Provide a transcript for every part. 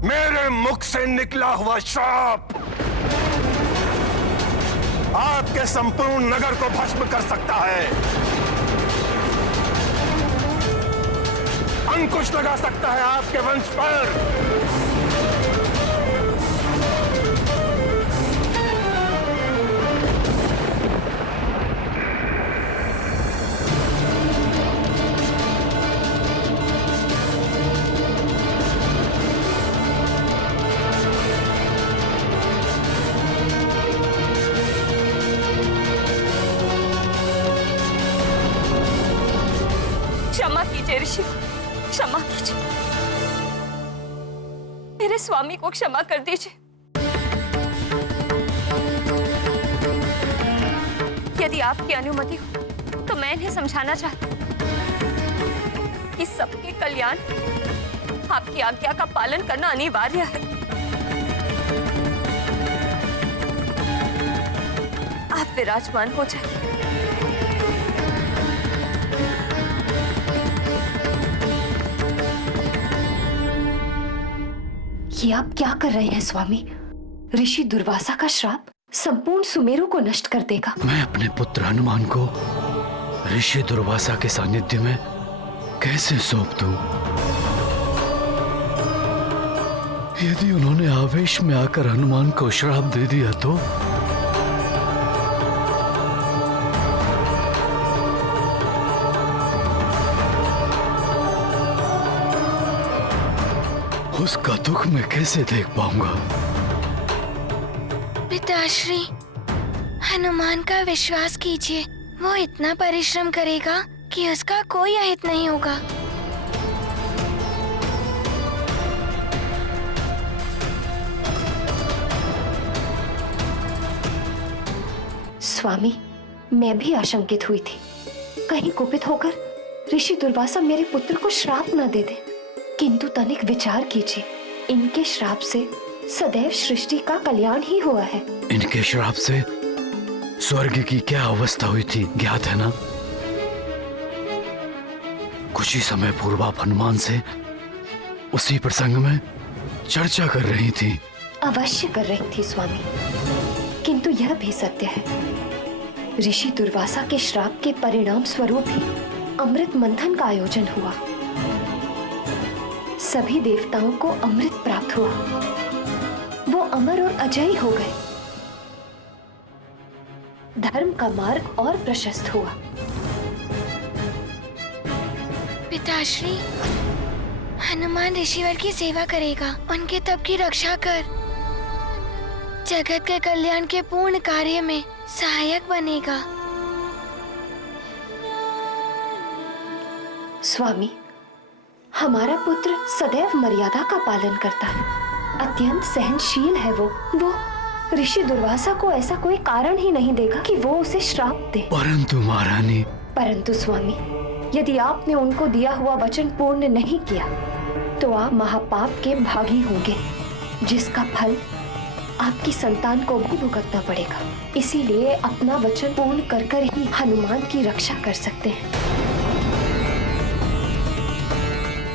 मेरे मुख से निकला हुआ श्राप आपके संपूर्ण नगर को भस्म कर सकता है, अंकुश लगा सकता है आपके वंश पर। क्षमा कीजिए ऋषि, क्षमा कीजिए, मेरे स्वामी को क्षमा कर दीजिए। यदि आपकी अनुमति हो तो मैं इन्हें समझाना चाहती हूँ कि सबके कल्याण आपकी आज्ञा का पालन करना अनिवार्य है। आप विराजमान हो जाइए। ये आप क्या कर रहे हैं स्वामी? ऋषि दुर्वासा का श्राप संपूर्ण सुमेरु को नष्ट कर देगा। मैं अपने पुत्र हनुमान को ऋषि दुर्वासा के सानिध्य में कैसे सौंप दूं? यदि उन्होंने आवेश में आकर हनुमान को श्राप दे दिया तो? उसका दुख मैं कैसे देख पाऊंगा? पिताश्री, हनुमान का विश्वास कीजिए, वो इतना परिश्रम करेगा कि उसका कोई अहित नहीं होगा। स्वामी, मैं भी आशंकित हुई थी, कहीं कुपित होकर ऋषि दुर्वासा मेरे पुत्र को श्राप न दे दे। किंतु तनिक विचार कीजिए, इनके श्राप से सदैव सृष्टि का कल्याण ही हुआ है। इनके श्राप से स्वर्ग की क्या अवस्था हुई थी ज्ञात है ना? कुछ ही समय पूर्व आप हनुमान से उसी प्रसंग में चर्चा कर रही थी। अवश्य कर रही थी स्वामी, किंतु यह भी सत्य है, ऋषि दुर्वासा के श्राप के परिणाम स्वरूप ही अमृत मंथन का आयोजन हुआ। सभी देवताओं को अमृत प्राप्त हुआ, वो अमर और अजयी हो गए। धर्म का मार्ग और प्रशस्त हुआ। पिताश्री, हनुमान ऋषिवर की सेवा करेगा, उनके तप की रक्षा कर जगत के कल्याण के पूर्ण कार्य में सहायक बनेगा। स्वामी, हमारा पुत्र सदैव मर्यादा का पालन करता है, अत्यंत सहनशील है। वो ऋषि दुर्वासा को ऐसा कोई कारण ही नहीं देगा कि वो उसे श्राप दे। परंतु महारानी। परंतु स्वामी, यदि आपने उनको दिया हुआ वचन पूर्ण नहीं किया तो आप महापाप के भागी होंगे, जिसका फल आपकी संतान को भी भुगतना पड़ेगा। इसीलिए अपना वचन पूर्ण कर ही हनुमान की रक्षा कर सकते हैं।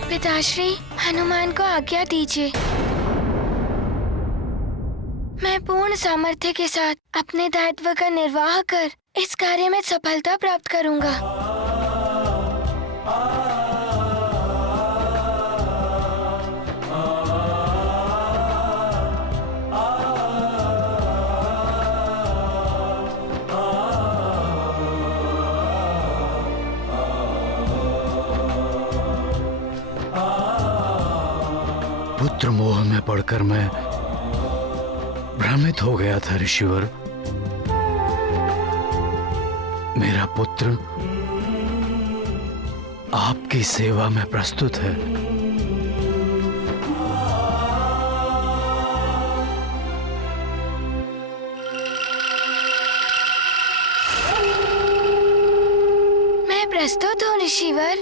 पिताश्री, हनुमान को आज्ञा दीजिए, मैं पूर्ण सामर्थ्य के साथ अपने दायित्व का निर्वाह कर इस कार्य में सफलता प्राप्त करूंगा। पुत्र मोह में पड़कर मैं भ्रमित हो गया था ऋषिवर। मेरा पुत्र आपकी सेवा में प्रस्तुत है। मैं प्रस्तुत हूँ ऋषिवर।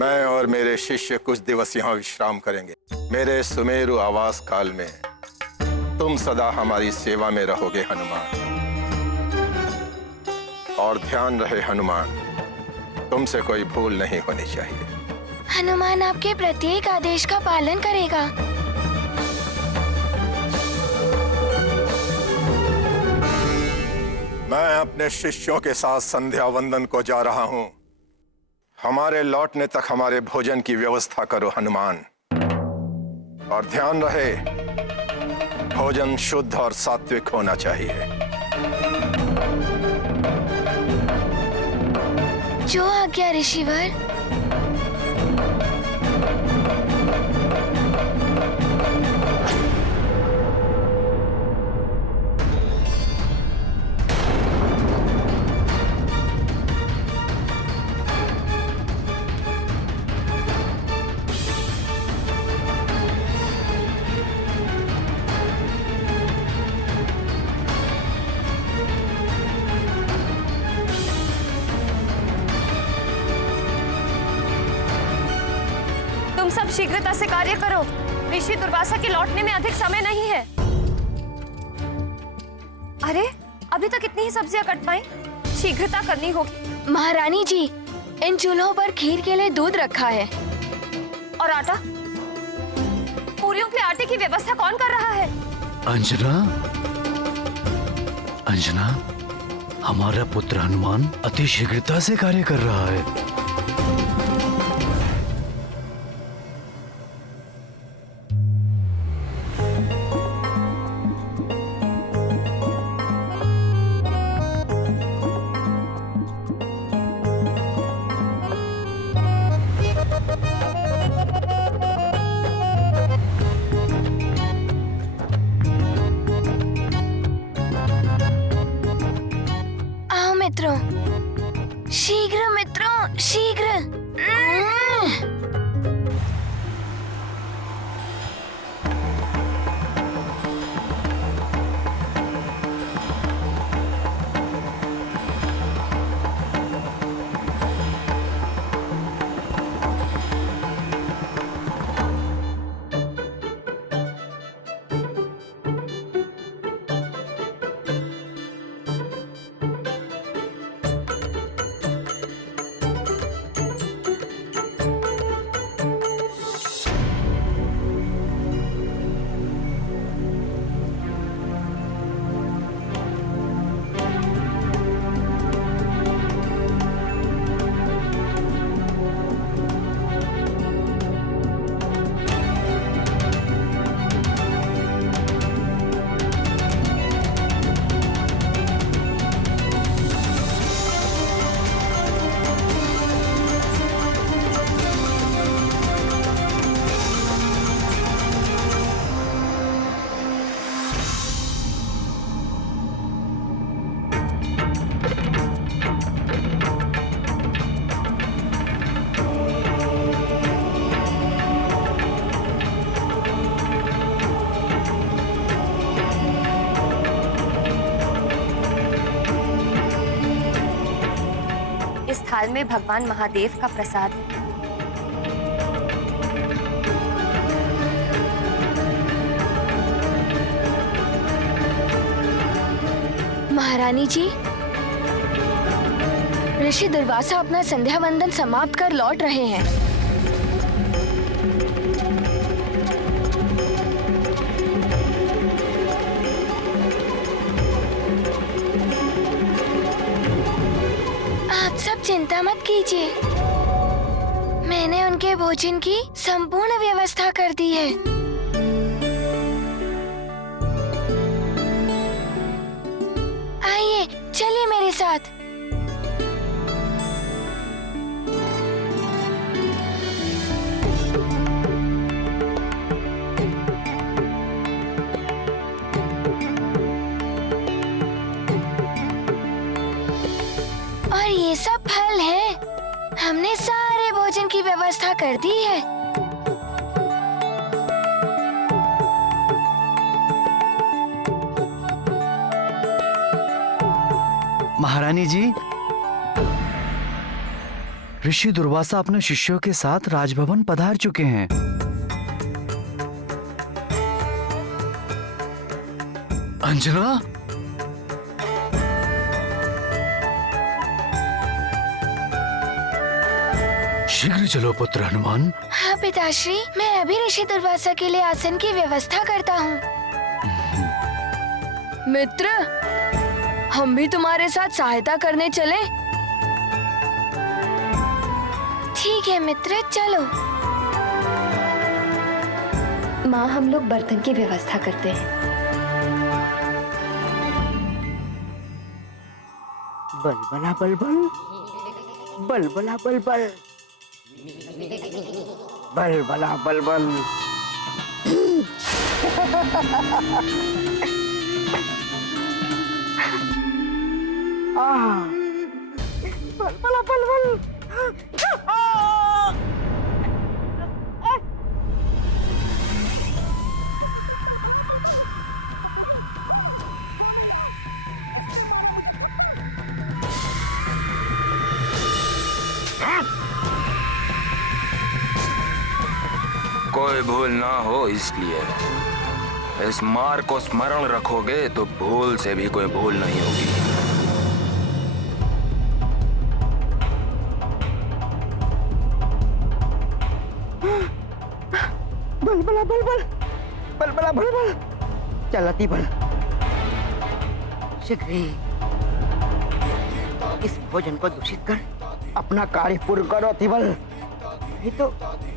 मैं और मेरे शिष्य कुछ दिवस यहाँ विश्राम करेंगे। मेरे सुमेरु आवास काल में तुम सदा हमारी सेवा में रहोगे हनुमान। और ध्यान रहे हनुमान, तुमसे कोई भूल नहीं होनी चाहिए। हनुमान आपके प्रत्येक आदेश का पालन करेगा। मैं अपने शिष्यों के साथ संध्या वंदन को जा रहा हूं। हमारे लौटने तक हमारे भोजन की व्यवस्था करो हनुमान। और ध्यान रहे, भोजन शुद्ध और सात्विक होना चाहिए। जो आज्ञा ऋषिवर। सब शीघ्रता से कार्य करो। ऋषि दुर्वासा के लौटने में अधिक समय नहीं है। अरे अभी तक इतनी ही सब्जियां कट पाई, शीघ्रता करनी होगी। महारानी जी, इन चूल्हों पर खीर के लिए दूध रखा है। और आटा? पूरियों के आटे की व्यवस्था कौन कर रहा है? अंजना, अंजना, हमारा पुत्र हनुमान अति शीघ्रता से कार्य कर रहा है। मित्रों, शीघ्र मित्रों, शीघ्र। इस थाल में भगवान महादेव का प्रसाद है। महारानी जी, ऋषि दुर्वासा अपना संध्या वंदन समाप्त कर लौट रहे हैं। आप सब चिंता मत कीजिए, मैंने उनके भोजन की संपूर्ण व्यवस्था कर दी है। आइए, चलिए मेरे साथ। और ये सब फल है, हमने सारे भोजन की व्यवस्था कर दी है। महारानी जी, ऋषि दुर्वासा अपने शिष्यों के साथ राजभवन पधार चुके हैं। अंजना, शीघ्र चलो पुत्र हनुमान। हाँ पिताश्री, मैं अभी ऋषि दुर्वासा के लिए आसन की व्यवस्था करता हूँ। मित्र, हम भी तुम्हारे साथ सहायता करने चले? ठीक है मित्र, चलो। माँ, हम लोग बर्तन की व्यवस्था करते हैं। बलबला बलबल, बलबला बलबल, बलबला बलबल। बलबला बलबल। कोई भूल ना हो इसलिए इस मार्ग को स्मरण रखोगे तो भूल से भी कोई भूल नहीं होगी। बलबला बलबल, बलबला बलबल, चलती बल। शीघ्र ही इस भोजन को दूषित कर अपना कार्य पूर्ण करो अतिबल, नहीं तो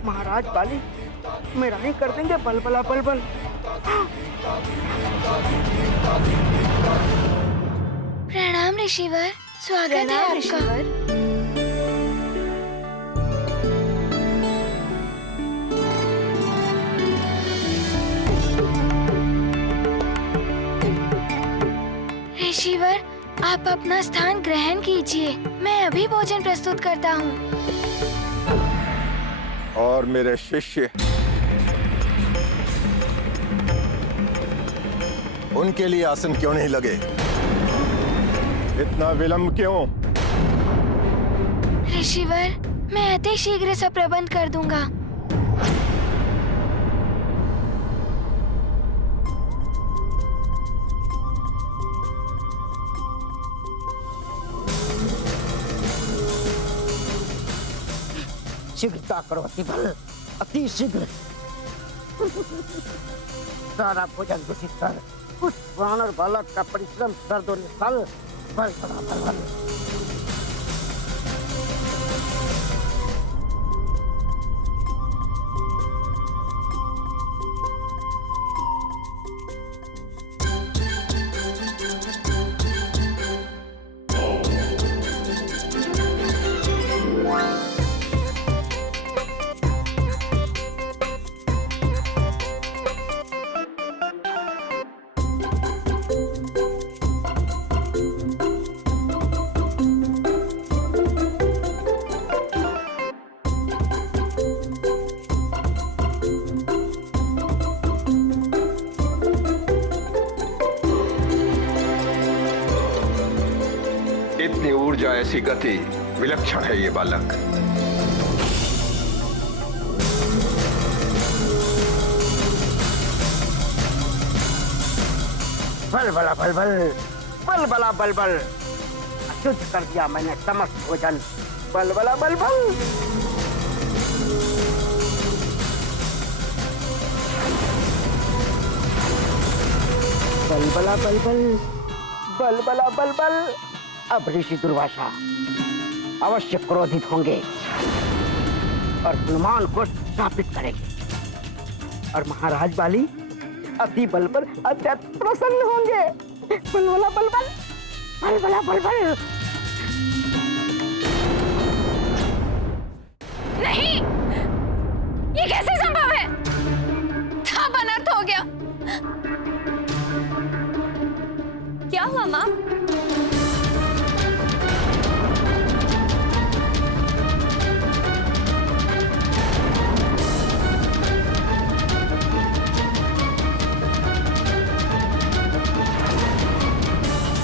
महाराज बाली मेरा ही कर देंगे। बलबला बलबल। प्रणाम ऋषिवर, स्वागत है आपका। ऋषिवर, आप अपना स्थान ग्रहण कीजिए, मैं अभी भोजन प्रस्तुत करता हूँ। और मेरे शिष्य, उनके लिए आसन क्यों नहीं लगे? इतना विलंब क्यों? ऋषिवर, मैं अति शीघ्र सब प्रबंध कर दूंगा। शीघ्रता करो अतिबल, अति शीघ्र। सारा भोजन दूषित कर उस वानर बालक का परिश्रम कर दो निष्फल। बलबला बलबल। इतनी ऊर्जा, ऐसी गति, विलक्षण है ये बालक। बलबला बलबल, बलबला बलबल। अशुद्ध कर दिया मैंने समस्त भोजन। बलबला बलबल। बलबला बलबल, बलबला बलबल। अब ऋषि दुर्वासा अवश्य क्रोधित होंगे और हनुमान को स्थापित करेंगे और महाराज बाली अति बल पर अत्यंत प्रसन्न होंगे। बलबला बलबल, बलबला बलबल। नहीं, ये कैसे संभव है? सब अनर्थ हो गया। क्या हुआ माँ?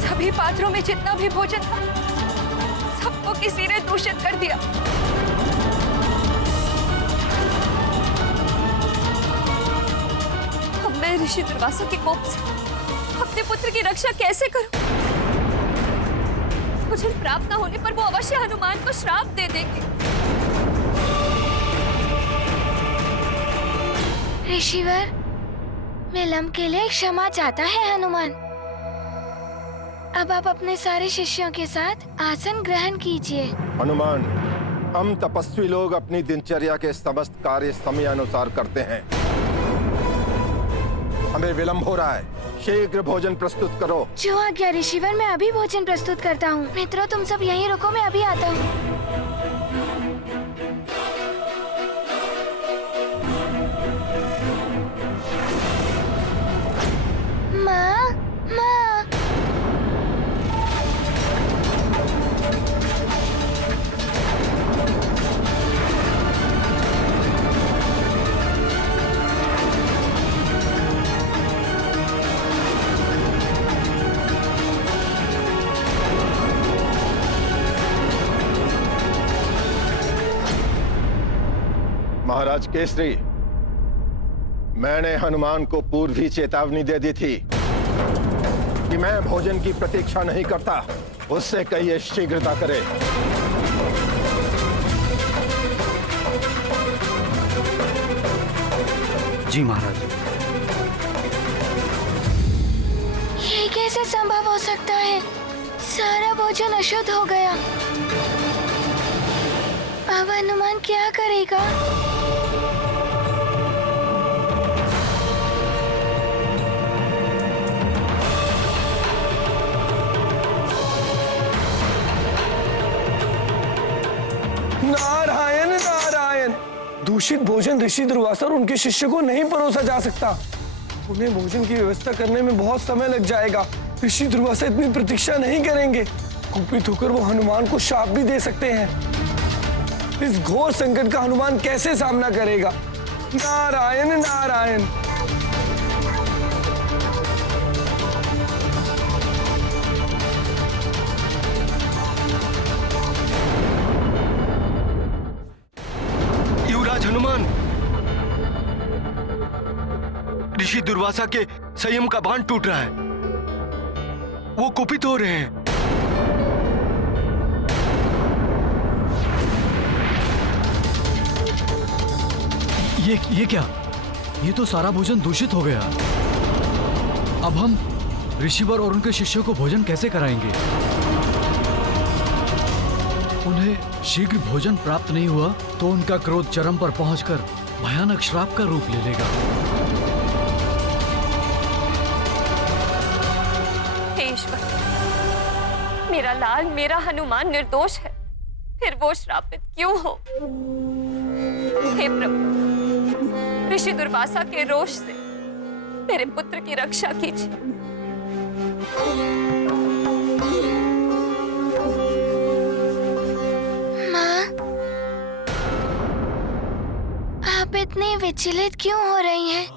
सभी पात्रों में जितना भी भोजन था, सबको किसी ने दूषित कर दिया। अब मैं ऋषि दुर्वासा के कोप से अपने पुत्र की रक्षा कैसे करूं? भोजन प्राप्त न होने पर वो अवश्य हनुमान को श्राप दे देंगे। ऋषिवर, विलंब के लिए क्षमा चाहता है हनुमान। अब आप अपने सारे शिष्यों के साथ आसन ग्रहण कीजिए। हनुमान, हम तपस्वी लोग अपनी दिनचर्या के समस्त कार्य समय अनुसार करते हैं। हमें विलंब हो रहा है, शीघ्र भोजन प्रस्तुत करो। जो आज्ञा ऋषिवर, मैं अभी भोजन प्रस्तुत करता हूँ। मित्रों, तुम सब यहीं रुको, मैं अभी आता हूँ। माँ, माँ। महाराज केसरी, मैंने हनुमान को पूर्व ही चेतावनी दे दी थी कि मैं भोजन की प्रतीक्षा नहीं करता। उससे कहिए शीघ्रता करे। जी महाराज। ये कैसे संभव हो सकता है? सारा भोजन अशुद्ध हो गया। अब हनुमान क्या करेगा? नारायण नारायण। दूषित भोजन ऋषि दुर्वासा और उनके शिष्य को नहीं परोसा जा सकता। उन्हें भोजन की व्यवस्था करने में बहुत समय लग जाएगा। ऋषि दुर्वासा इतनी प्रतीक्षा नहीं करेंगे। कुपित होकर वो हनुमान को शाप भी दे सकते हैं। इस घोर संकट का हनुमान कैसे सामना करेगा? नारायण नारायण। युवराज हनुमान, ऋषि दुर्वासा के संयम का बांध टूट रहा है। वो कुपित हो रहे हैं। ये क्या? ये तो सारा भोजन दूषित हो गया। अब हम ऋषिवर और उनके शिष्यों को भोजन कैसे कराएंगे? उन्हें शीघ्र भोजन प्राप्त नहीं हुआ तो उनका क्रोध चरम पर पहुंचकर भयानक श्राप का रूप ले लेगा। हे ईश्वर, मेरा लाल, मेरा हनुमान निर्दोष है, फिर वो श्रापित क्यों हो? हे प्रभु, ऋषि दुर्वासा के रोष से मेरे पुत्र की रक्षा कीजिए। माँ, आप इतनी विचलित क्यों हो रही हैं?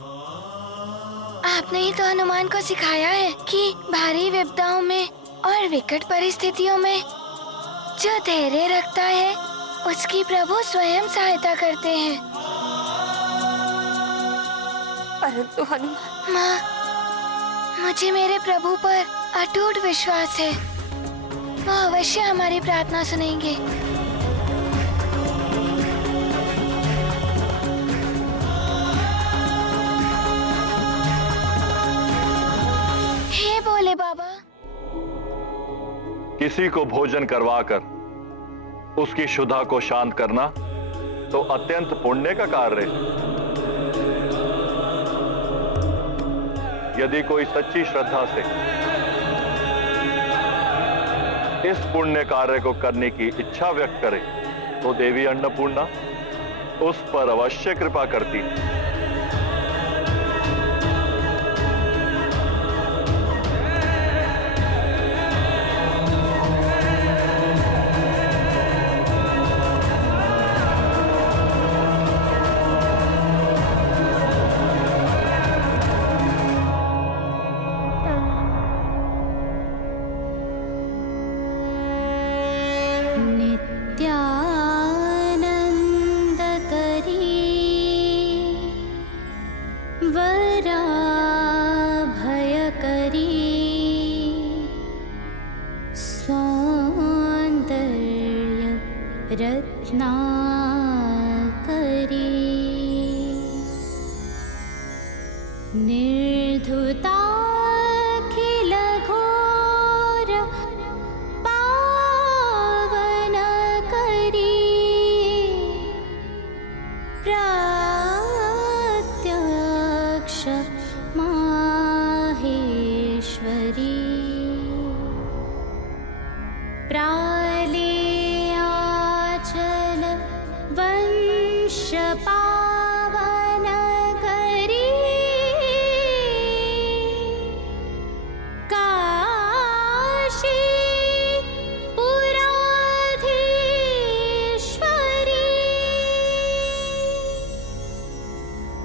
आपने ही तो हनुमान को सिखाया है कि भारी विपदाओं में और विकट परिस्थितियों में जो धैर्य रखता है उसकी प्रभु स्वयं सहायता करते हैं। परंतु हनुमान, माँ, मुझे मेरे प्रभु पर अटूट विश्वास है। वो अवश्य हमारी प्रार्थना सुनेंगे। हे भोले बाबा। किसी को भोजन करवाकर उसकी क्षुधा को शांत करना तो अत्यंत पुण्य का कार्य है। यदि कोई सच्ची श्रद्धा से इस पुण्य कार्य को करने की इच्छा व्यक्त करे तो देवी अन्नपूर्णा उस पर अवश्य कृपा करती है। निर्धुताखिल घोर प्रत्यक्ष माहेश्वरी प्रालेयाचल वंश पावन करी काशी पुराधीश्वरी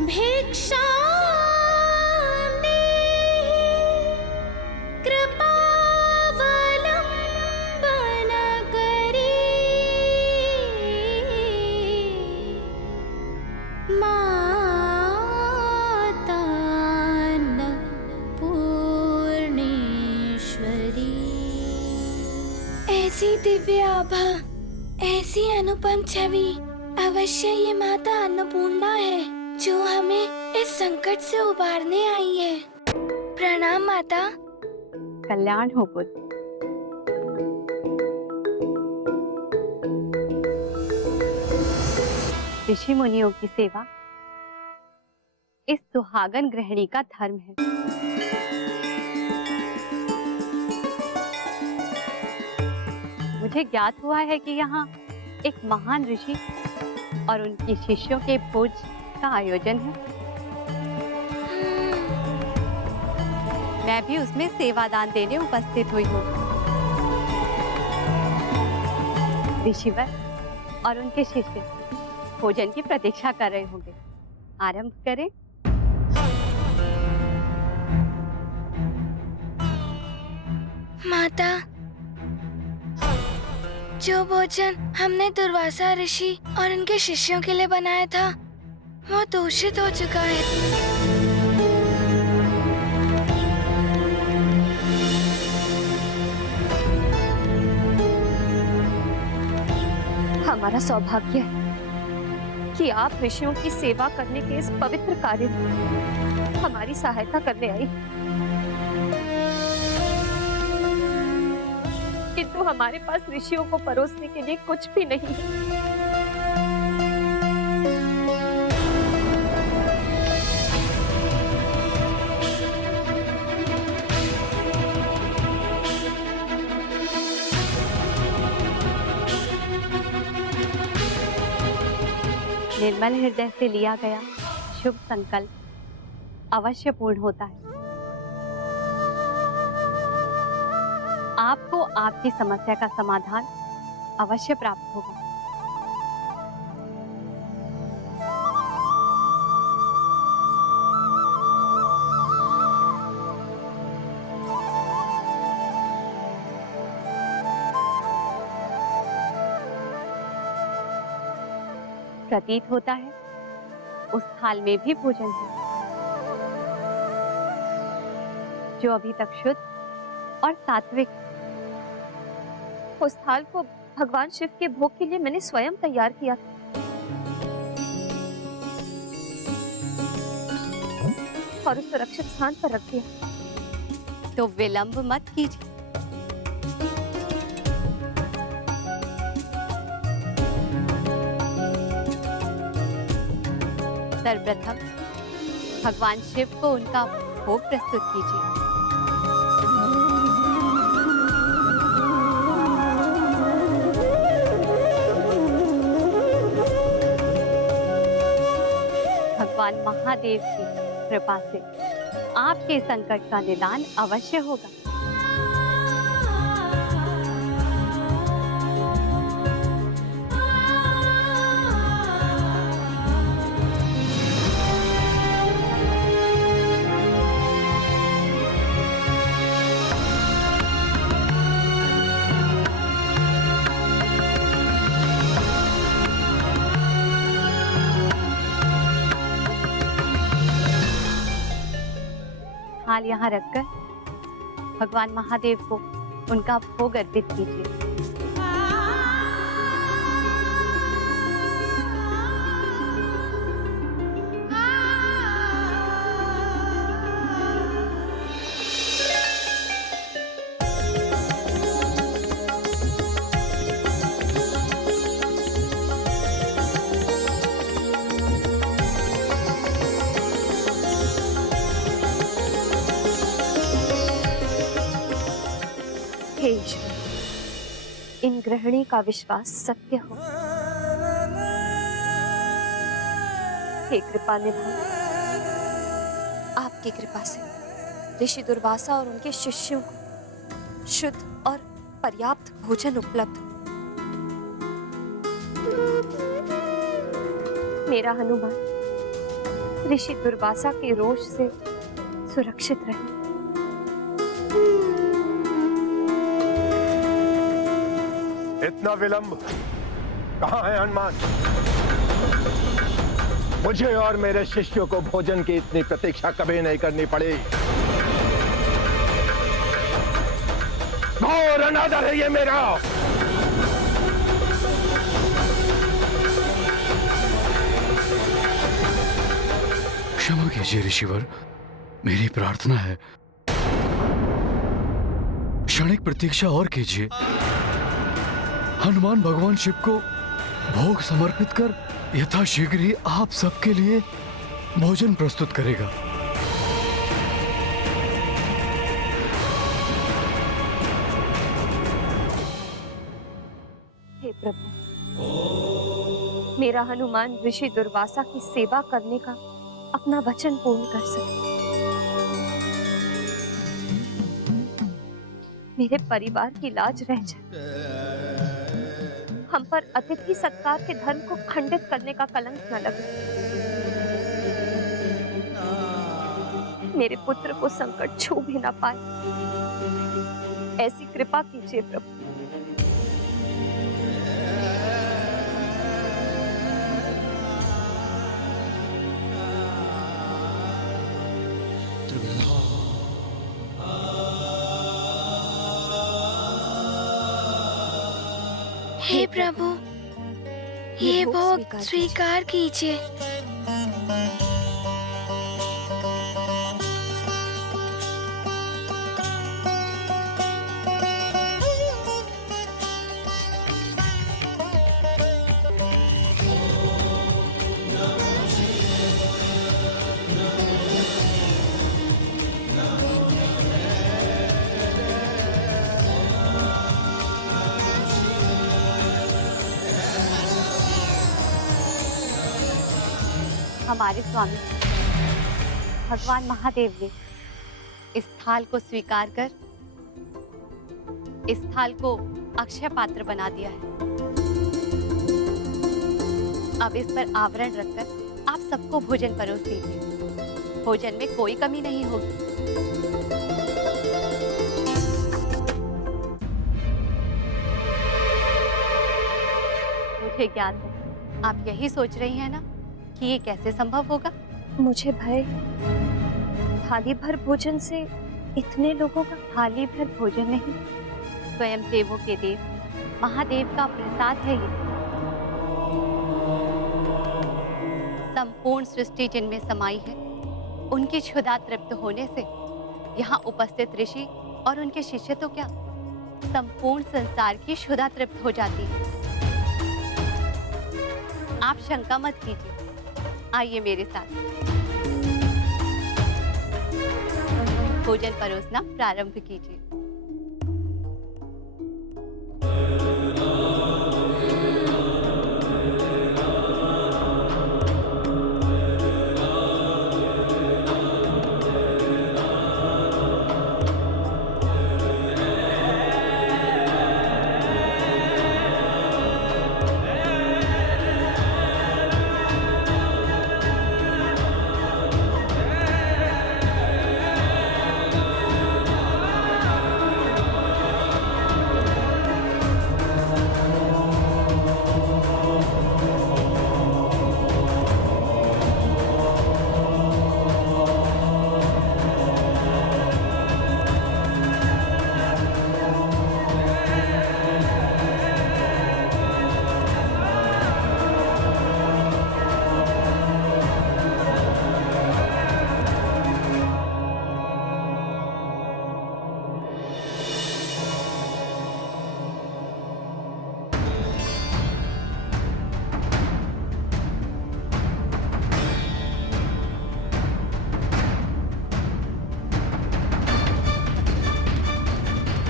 भिक्षा कृपावलंबन करी माता पूर्णेश्वरी। ऐसी दिव्य आभा, ऐसी अनुपम छवि, अवश्य ये माता अन्नपूर्णा है जो हमें इस संकट से उबारने आई है। प्रणाम माता। कल्याण हो पुत्र। ऋषि मुनियों की सेवा इस सुहागन गृहिणी का धर्म है। मुझे ज्ञात हुआ है कि यहाँ एक महान ऋषि और उनके शिष्यों के भोज का आयोजन है। मैं भी उसमें सेवादान देने उपस्थित हुई हूँ। ऋषिवर और उनके शिष्य भोजन की प्रतीक्षा कर रहे होंगे। आरंभ करें। माता, जो भोजन हमने दुर्वासा ऋषि और उनके शिष्यों के लिए बनाया था वो दूषित हो चुका है। हमारा सौभाग्य है कि आप ऋषियों की सेवा करने के इस पवित्र कार्य में हमारी सहायता करने आई। किंतु हमारे पास ऋषियों को परोसने के लिए कुछ भी नहीं है। निर्मल हृदय से लिया गया शुभ संकल्प अवश्य पूर्ण होता है। आपको आपकी समस्या का समाधान अवश्य प्राप्त होगा। प्रतीत होता है उस थाल में भी भोजन है जो अभी तक शुद्ध और सात्विक। उस थाल को भगवान शिव के भोग के लिए मैंने स्वयं तैयार किया था। और उस सुरक्षित स्थान पर रख दिया। तो विलंब मत कीजिए। सर्वप्रथम भगवान शिव को उनका भोग प्रस्तुत कीजिए। भगवान महादेव की कृपा से आपके संकट का निदान अवश्य होगा। थाल यहाँ रखकर भगवान महादेव को उनका भोग अर्पित कीजिए। इन गृहिणी का विश्वास सत्य हो। हे कृपा निधान, आपकी कृपा से ऋषि दुर्वासा और उनके शिष्यों को शुद्ध और पर्याप्त भोजन उपलब्ध हो। मेरा हनुमान ऋषि दुर्वासा के रोष से सुरक्षित रहे। इतना विलंब कहाँ है हनुमान? मुझे और मेरे शिष्यों को भोजन की इतनी प्रतीक्षा कभी नहीं करनी पड़ी। घोर अनादर है ये मेरा। क्षमा कीजिए ऋषिवर, मेरी प्रार्थना है क्षणिक प्रतीक्षा और कीजिए। हनुमान भगवान शिव को भोग समर्पित कर यथाशीघ्र ही आप सबके लिए भोजन प्रस्तुत करेगा। हे प्रभु, मेरा हनुमान ऋषि दुर्वासा की सेवा करने का अपना वचन पूर्ण कर सके। मेरे परिवार की लाज रह जाए। हम पर अतिथि सत्कार के धर्म को खंडित करने का कलंक न लगे। मेरे पुत्र को संकट छू भी न पाए, ऐसी कृपा कीजिए प्रभु। हे प्रभु, ये भोग स्वीकार कीजिए। हमारे स्वामी भगवान महादेव ने इस थाल को स्वीकार कर इस थाल को अक्षय पात्र बना दिया है। अब इस पर आवरण रखकर आप सबको भोजन परोस दीजिए। भोजन में कोई कमी नहीं होगी। मुझे ज्ञान है, आप यही सोच रही हैं ना कि ये कैसे संभव होगा? मुझे भय थाली भर भोजन से इतने लोगों का। थाली भर भोजन नहीं, स्वयं देवों के देव महादेव का प्रसाद है ये। संपूर्ण सृष्टि जिनमें समाई है, उनकी क्षुधा तृप्त होने से यहाँ उपस्थित ऋषि और उनके शिष्य तो क्या, संपूर्ण संसार की क्षुधा तृप्त हो जाती है। आप शंका मत कीजिए, आइए मेरे साथ। भोजन परोसना प्रारंभ कीजिए।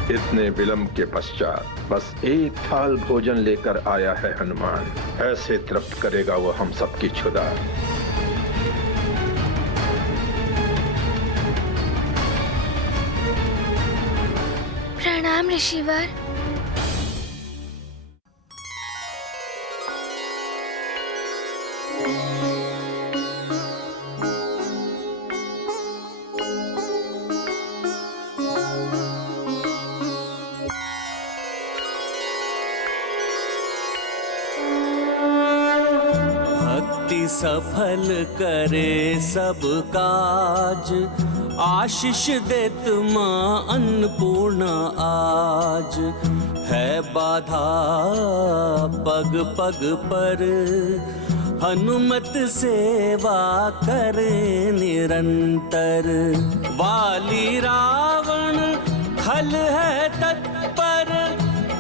इतने विलंब के पश्चात बस एक थाल भोजन लेकर आया है हनुमान। ऐसे तृप्त करेगा वो हम सबकी क्षुधा। प्रणाम ऋषिवर। भक्ति सफल करे सब काज, आशीष देत माँ अन्नपूर्णा आज। है बाधा पग पग पर, हनुमत सेवा करे निरंतर। वाली रावण खल है तत्पर,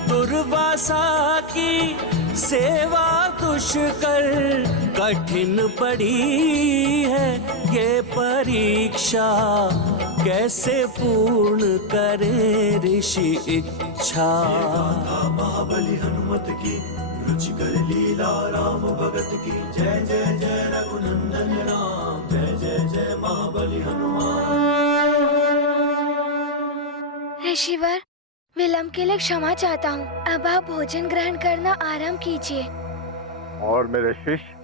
दुर्वासा की सेवा दुष्कर। कठिन पड़ी है ये परीक्षा, कैसे पूर्ण करे ऋषि इच्छा। महाबली हनुमत की, रुचिकर लीला राम भगत की। जय जय जय रघुनंदन राम, जय जय जय महाबली हनुमान। ऋषिवर, विलंब के लिए क्षमा चाहता हूँ। अब आप भोजन ग्रहण करना आरंभ कीजिए। और मेरे शिष्य?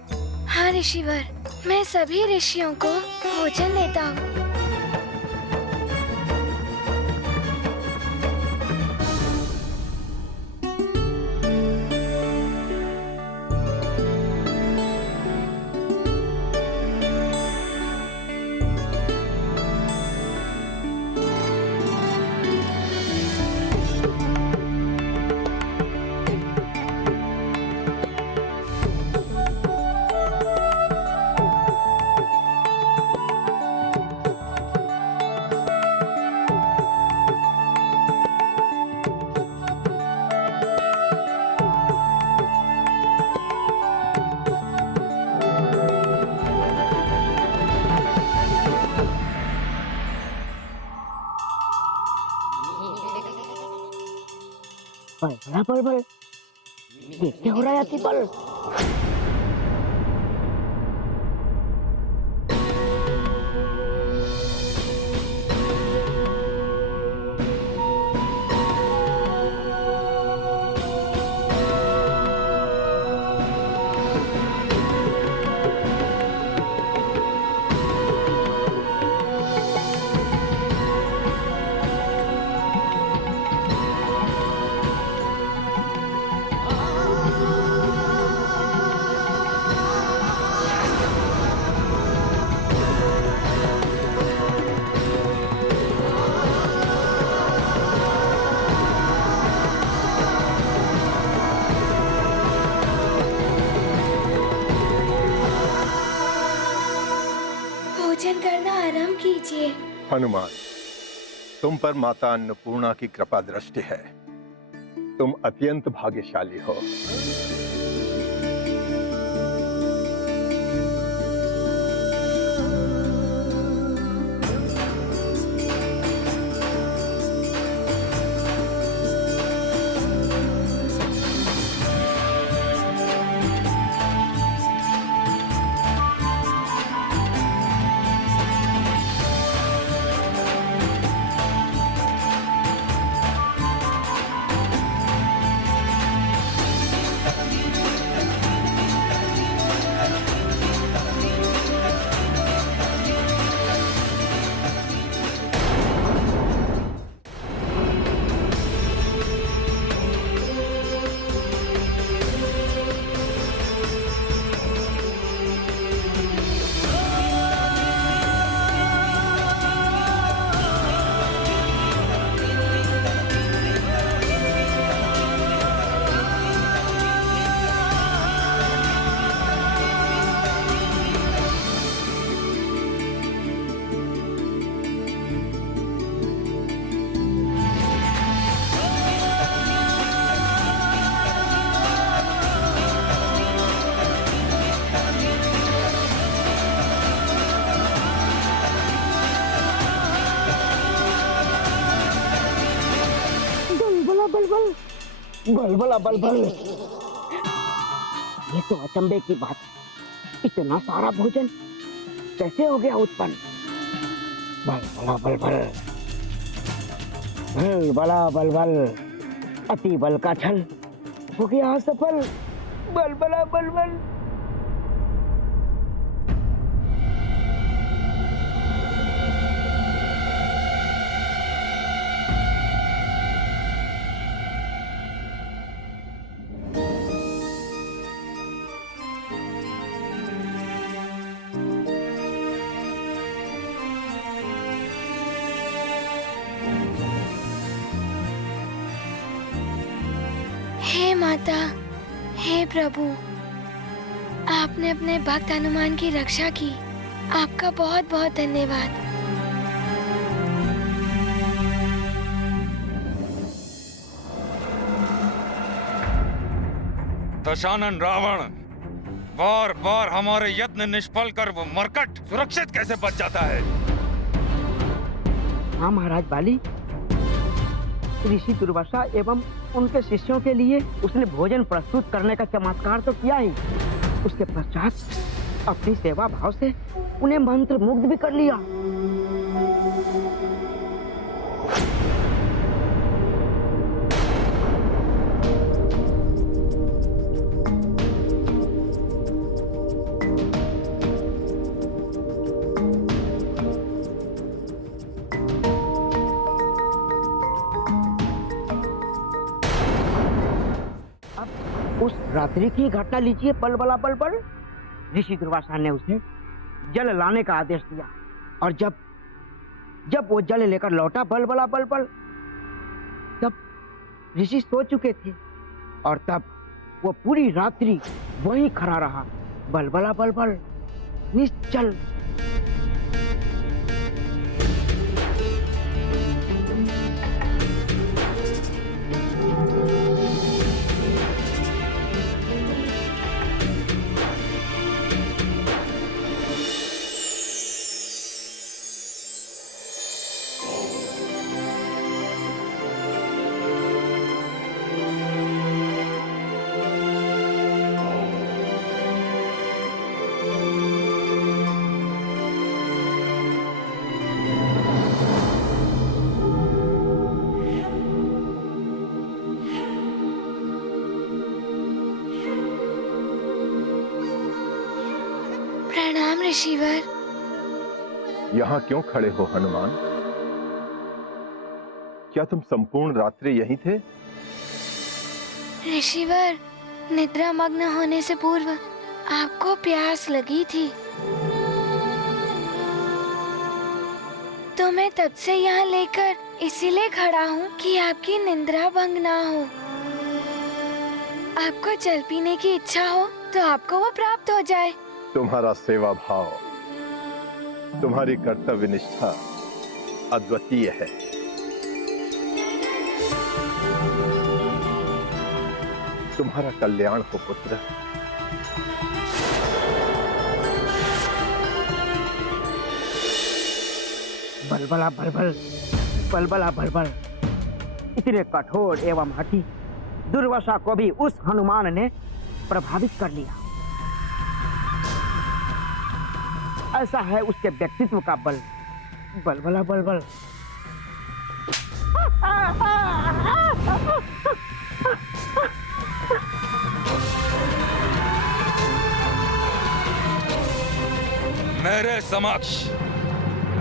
हाँ ऋषिवर, मैं सभी ऋषियों को भोजन देता हूँ। बल बल, ये क्या हो रहा है अति बल? भोजन करना आरंभ कीजिए। हनुमान, तुम पर माता अन्नपूर्णा की कृपा दृष्टि है। तुम अत्यंत भाग्यशाली हो। बलबला बलबल। ये तो अचंभे की बात है, इतना सारा भोजन कैसे हो गया उत्पन्न? बलबला बलबल, बलबला बलबल, अति बल का छल हो गया असफल। बलबला बलबल। हे माता, हे प्रभु, आपने अपने भक्त हनुमान की रक्षा की। आपका बहुत बहुत धन्यवाद। दशानन रावण, बार बार हमारे यत्न निष्फल कर वो मरकट सुरक्षित कैसे बच जाता है? हाँ महाराज बाली, ऋषि दुर्वासा एवं उनके शिष्यों के लिए उसने भोजन प्रस्तुत करने का चमत्कार तो किया ही, उसके पश्चात अपनी सेवा भाव से उन्हें मंत्र मुग्ध भी कर लिया। उस रात्रि की घटना लीजिए। बलबला बलबल, ऋषि दुर्वासा ने उसे जल लाने का आदेश दिया और जब वो जल लेकर लौटा बलबला बलबल, तब ऋषि सो चुके थे और तब वो पूरी रात्रि वहीं खड़ा रहा। बलबला बलबल, निश्चल। प्रणाम ऋषिवर। यहाँ क्यों खड़े हो हनुमान? क्या तुम संपूर्ण रात्रि यहीं थे? ऋषिवर, निद्रा मग्न होने से पूर्व आपको प्यास लगी थी, तो मैं तब से यहाँ लेकर इसीलिए खड़ा हूँ कि आपकी निद्रा भंग ना हो। आपको जल पीने की इच्छा हो तो आपको वो प्राप्त हो जाए। तुम्हारा सेवा भाव, तुम्हारी कर्तव्य निष्ठा अद्वितीय है। तुम्हारा कल्याण हो पुत्र। बलबला बलबल, बलबला बलबल। इतने कठोर एवं हठी दुर्वासा को भी उस हनुमान ने प्रभावित कर लिया। ऐसा है उसके व्यक्तित्व का बल। बलबला बलबल। मेरे समक्ष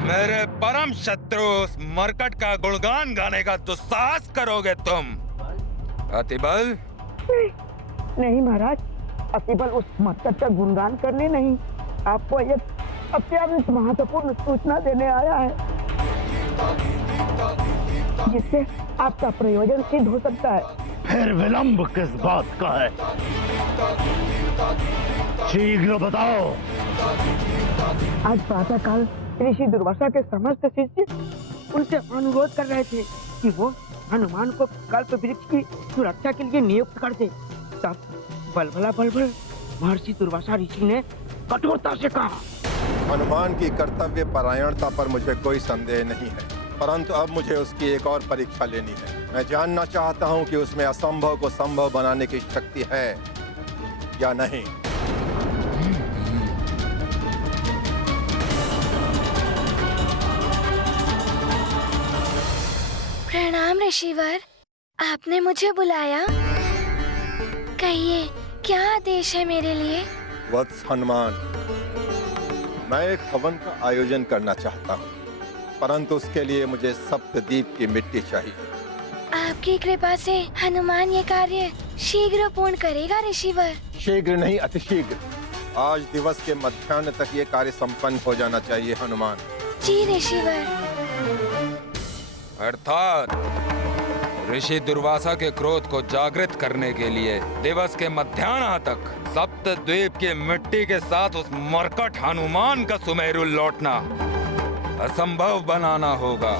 मेरे परम शत्रु उस मरकट का गुणगान गाने का दुस्साहस करोगे तुम? अतिबल? नहीं महाराज, अतिबल उस मरकट का गुणगान करने नहीं, आपको एक अत्यंत महत्वपूर्ण सूचना देने आया है, जिससे आपका प्रयोजन सिद्ध हो सकता है। फिर विलंब किस बात का है? शीघ्र बताओ। आज प्रातःकाल ऋषि दुर्वासा के समस्त शिष्य उनसे अनुरोध कर रहे थे कि वो हनुमान को कल्प वृक्ष की सुरक्षा के लिए नियुक्त कर दे। तब बलबला बलबल महर्षि दुर्वासा ऋषि ने कठोरता से कहा, हनुमान की कर्तव्य परायणता पर मुझे कोई संदेह नहीं है, परंतु अब मुझे उसकी एक और परीक्षा लेनी है। मैं जानना चाहता हूं कि उसमें असंभव को संभव बनाने की शक्ति है या नहीं। प्रणाम ऋषिवर, आपने मुझे बुलाया। कहिए क्या आदेश है मेरे लिए? वत्स हनुमान, मैं एक हवन का आयोजन करना चाहता हूँ, परंतु उसके लिए मुझे सप्तद्वीप की मिट्टी चाहिए। आपकी कृपा से हनुमान ये कार्य शीघ्र पूर्ण करेगा ऋषिवर। शीघ्र नहीं, अतिशीघ्र। आज दिवस के मध्याह्न तक ये कार्य संपन्न हो जाना चाहिए हनुमान। जी ऋषिवर। अर्थात ऋषि दुर्वासा के क्रोध को जागृत करने के लिए दिवस के मध्याह्न तक सप्तद्वीप की मिट्टी के साथ उस मरकट हनुमान का सुमेरु लौटना असंभव बनाना होगा।